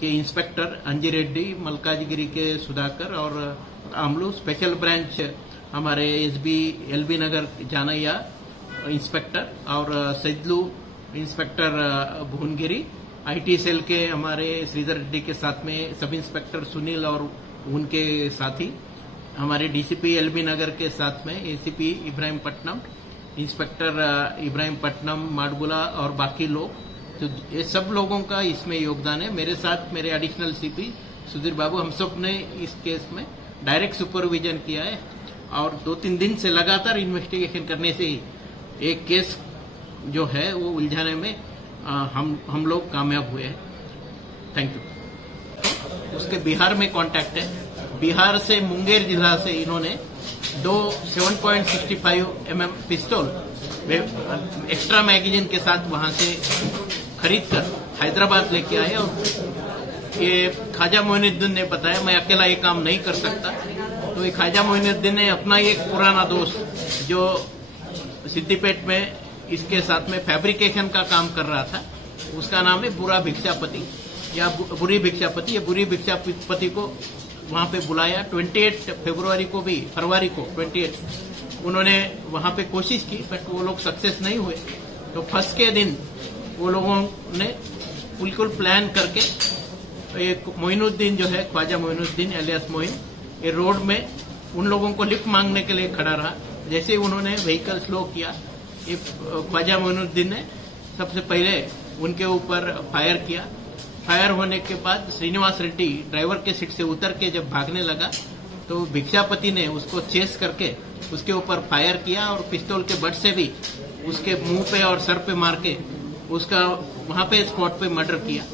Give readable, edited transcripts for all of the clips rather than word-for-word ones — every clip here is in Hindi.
के इंस्पेक्टर अंजी रेड्डी, मल्काजगिरी के सुधाकर और आमलू स्पेशल ब्रांच हमारे एसबी एलबी नगर जानैया इंस्पेक्टर और सैदलू इंस्पेक्टर भुवनगिरी, आईटी सेल के हमारे श्रीधर रेड्डी के साथ में सब इंस्पेक्टर सुनील और उनके साथी, हमारे डीसीपी एलबी नगर के साथ में एसीपी इब्राहिमपट्टनम, इंस्पेक्टर इब्राहिमपट्टनम, माडगुला और बाकी लोग, तो ये सब लोगों का इसमें योगदान है। मेरे साथ मेरे एडिशनल सीपी सुधीर बाबू, हम सब ने इस केस में डायरेक्ट सुपरविजन किया है और 2-3 दिन से लगातार इन्वेस्टिगेशन करने से ही एक केस जो है वो उलझाने में हम लोग कामयाब हुए हैं। Thank you. उसके बिहार में कांटेक्ट है, बिहार से मुंगेर जिला से इन्होंने 2 7.65 mm पिस्तौल एक्स्ट्रा मैगजीन के साथ वहां से खरीदकर हैदराबाद लेके आए और ये ख्वाजा मोइनुद्दीन ने बताया मैं अकेला ये काम नहीं कर सकता, तो ये ख्वाजा मोइनुद्दीन ने अपना एक पुराना दोस्त जो सिद्दीपेट में इसके साथ में फैब्रिकेशन का काम कर रहा था, उसका नाम है बुरा भिक्षापति या बुरी भिक्षापति। ये बुरी भिक्षापति को वहां पे बुलाया 28 फरवरी को 28 उन्होंने वहां पे कोशिश की, बट वो लोग सक्सेस नहीं हुए। तो फर्स्ट के दिन वो लोगों ने बिल्कुल प्लान करके एक मोइनुद्दीन जो है, ख्वाजा मोइनुद्दीन एलियास मोइन, ये रोड में उन लोगों को लिफ्ट मांगने के लिए खड़ा रहा। जैसे ही उन्होंने व्हीकल स्लो किया, ये ख्वाजा मोइनुद्दीन ने सबसे पहले उनके ऊपर फायर किया। फायर होने के बाद श्रीनिवास रेड्डी ड्राइवर के सीट से उतर के जब भागने लगा तो भिक्षापति ने उसको चेस करके उसके ऊपर फायर किया और पिस्तौल के बट से भी उसके मुंह पे और सर पे मार के उसका वहां पे स्पॉट पे मर्डर किया।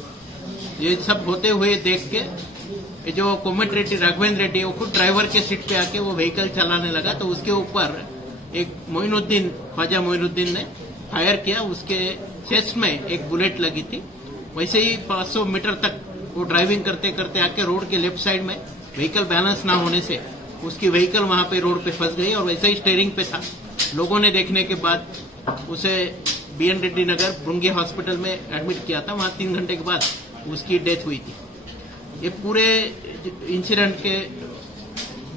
ये सब होते हुए देख के जो कोमट रेड्डी राघवेंद्र रेड्डी वो खुद ड्राइवर के सीट पे आके वो व्हीकल चलाने लगा, तो उसके ऊपर एक मोइनुद्दीन, ख्वाजा मोइनुद्दीन ने फायर किया। उसके चेस्ट में एक बुलेट लगी थी। वैसे ही 500 मीटर तक वो ड्राइविंग करते करते आके रोड के लेफ्ट साइड में व्हीकल बैलेंस ना होने से उसकी व्हीकल वहां पे रोड पे फंस गई और वैसे ही स्टीयरिंग पे था। लोगों ने देखने के बाद उसे बीएन रेड्डी नगर भृंगी हॉस्पिटल में एडमिट किया था। वहां 3 घंटे के बाद उसकी डेथ हुई थी। ये पूरे इंसिडेंट के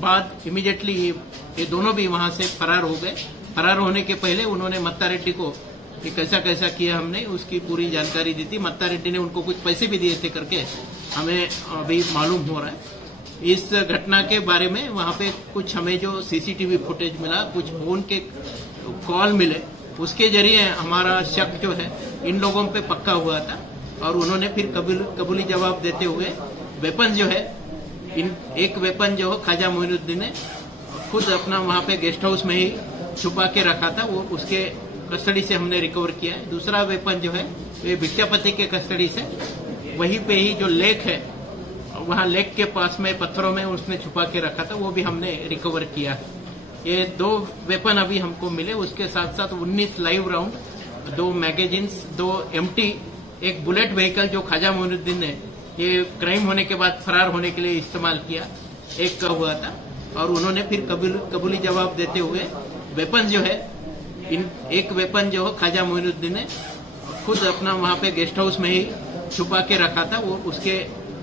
बाद इमीडिएटली ये दोनों भी वहां से फरार हो गए। फरार होने के पहले उन्होंने मत्ता रेड्डी को कि कैसा कैसा किया हमने उसकी पूरी जानकारी दी थी। मत्ता रेड्डी ने उनको कुछ पैसे भी दिए थे करके हमें अभी मालूम हो रहा है। इस घटना के बारे में वहां पे कुछ हमें जो सीसीटीवी फुटेज मिला, कुछ फोन के कॉल मिले, उसके जरिए हमारा शक जो है इन लोगों पे पक्का हुआ था और उन्होंने फिर कबूली जवाब देते हुए वेपन जो है, एक वेपन जो ख्वाजा मोइनुद्दीन ने खुद अपना वहां पे गेस्ट हाउस में ही छुपा के रखा था, वो उसके कस्टडी से हमने रिकवर किया है। दूसरा वेपन जो है ये भिक्षापति के कस्टडी से वहीं पे ही जो लेक है, वहां लेक के पास में पत्थरों में उसने छुपा के रखा था, वो भी हमने रिकवर किया है। ये 2 वेपन अभी हमको मिले। उसके साथ साथ 19 लाइव राउंड, 2 मैगजीन्स, 2 एम्प्टी, एक बुलेट व्हीकल जो ख्वाजा मोइनुद्दीन ने ये क्राइम होने के बाद फरार होने के लिए इस्तेमाल किया, एक का हुआ था। और उन्होंने फिर कबूली जवाब देते हुए वेपन जो है, एक वेपन जो ख्वाजा मोइनुद्दीन ने खुद अपना वहां पे गेस्ट हाउस में ही छुपा के रखा था, वो उसके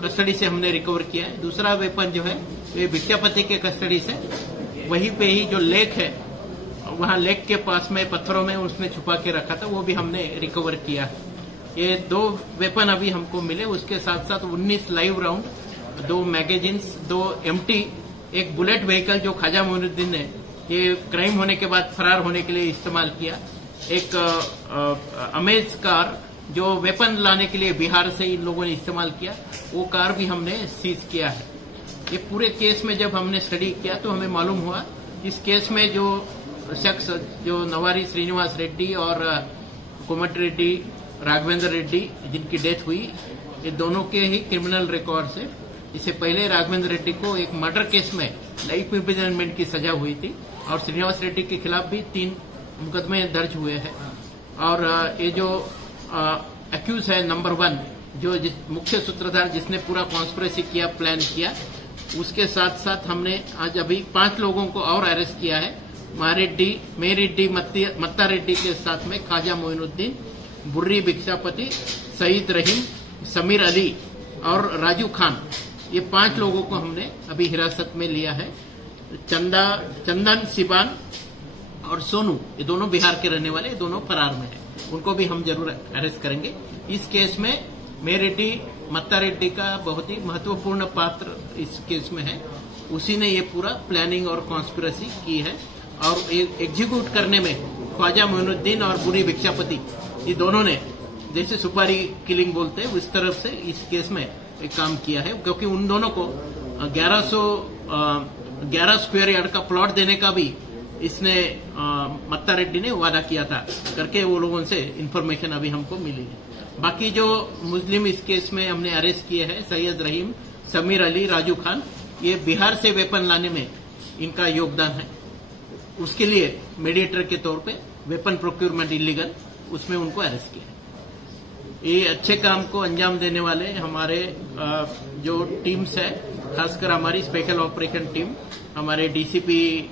कस्टडी से हमने रिकवर किया है। दूसरा वेपन जो है ये भिक्षापति के कस्टडी से वहीं पे ही जो लेक है, वहां लेक के पास में पत्थरों में उसने छुपा के रखा था, वो भी हमने रिकवर किया है। ये 2 वेपन अभी हमको मिले। उसके साथ साथ 19 लाइव राउंड, 2 मैगजीन्स, 2 एम्प्टी, एक बुलेट व्हीकल जो ख्वाजा मोइनुद्दीन ने ये क्राइम होने के बाद फरार होने के लिए इस्तेमाल किया, एक अमेज कार जो वेपन लाने के लिए बिहार से इन लोगों ने इस्तेमाल किया, वो कार भी हमने सीज किया है। ये पूरे केस में जब हमने स्टडी किया तो हमें मालूम हुआ इस केस में जो शख्स जो नवारी श्रीनिवास रेड्डी और कोमट रेड्डी राघवेंद्र रेड्डी जिनकी डेथ हुई, ये दोनों के ही क्रिमिनल रिकॉर्ड से इससे पहले राघवेंद्र रेड्डी को एक मर्डर केस में लाइफ इम्प्रिजनमेंट की सजा हुई थी और श्रीनिवास रेड्डी के खिलाफ भी 3 मुकदमे दर्ज हुए हैं। और ये जो एक्यूज है नंबर 1, जो मुख्य सूत्रधार जिसने पूरा कॉन्स्पिरेसी किया, प्लान किया, उसके साथ साथ हमने आज अभी 5 लोगों को और अरेस्ट किया है। मेरेड्डी, मत्ता रेड्डी के साथ में ख्वाजा मोइनुद्दीन, बुर्री भिक्षापति, सईद रहीम, समीर अली और राजू खान, ये 5 लोगों को हमने अभी हिरासत में लिया है। चंदन सिबान और सोनू, ये दोनों बिहार के रहने वाले, दोनों फरार में हैं। उनको भी हम जरूर अरेस्ट करेंगे। इस केस में मेरेड्डी मत्ता रेड्डी का बहुत ही महत्वपूर्ण पात्र इस केस में है। उसी ने ये पूरा प्लानिंग और कॉन्स्पिरेसी की है और एग्जीक्यूट करने में ख्वाजा मोइनुद्दीन और बुरी भिक्षापति, ये दोनों ने जैसे सुपारी किलिंग बोलते हैं उस तरफ से इस केस में एक काम किया है, क्योंकि उन दोनों को 11 स्क्वायर यार्ड का प्लॉट देने का भी इसने मत्ता रेड्डी ने वादा किया था करके वो लोगों से इन्फॉर्मेशन अभी हमको मिली है। बाकी जो मुस्लिम इस केस में हमने अरेस्ट किए हैं, सैयद रहीम, समीर अली, राजू खान, ये बिहार से वेपन लाने में इनका योगदान है। उसके लिए मीडिएटर के तौर पे वेपन प्रोक्योरमेंट इलीगल, उसमें उनको अरेस्ट किया है। ये अच्छे काम को अंजाम देने वाले हमारे जो टीम्स है, खासकर हमारी स्पेशल ऑपरेशन टीम, हमारे डीसीपी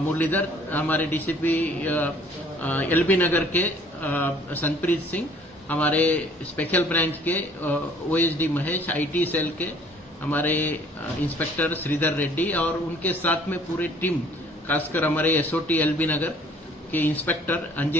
मुरलीधर, हमारे डीसीपी एलबी नगर के संतप्रीत सिंह, हमारे स्पेशल ब्रांच के ओएसडी महेश, आईटी सेल के हमारे इंस्पेक्टर श्रीधर रेड्डी और उनके साथ में पूरी टीम, खासकर हमारे एसओटी एलबी नगर के इंस्पेक्टर अंजय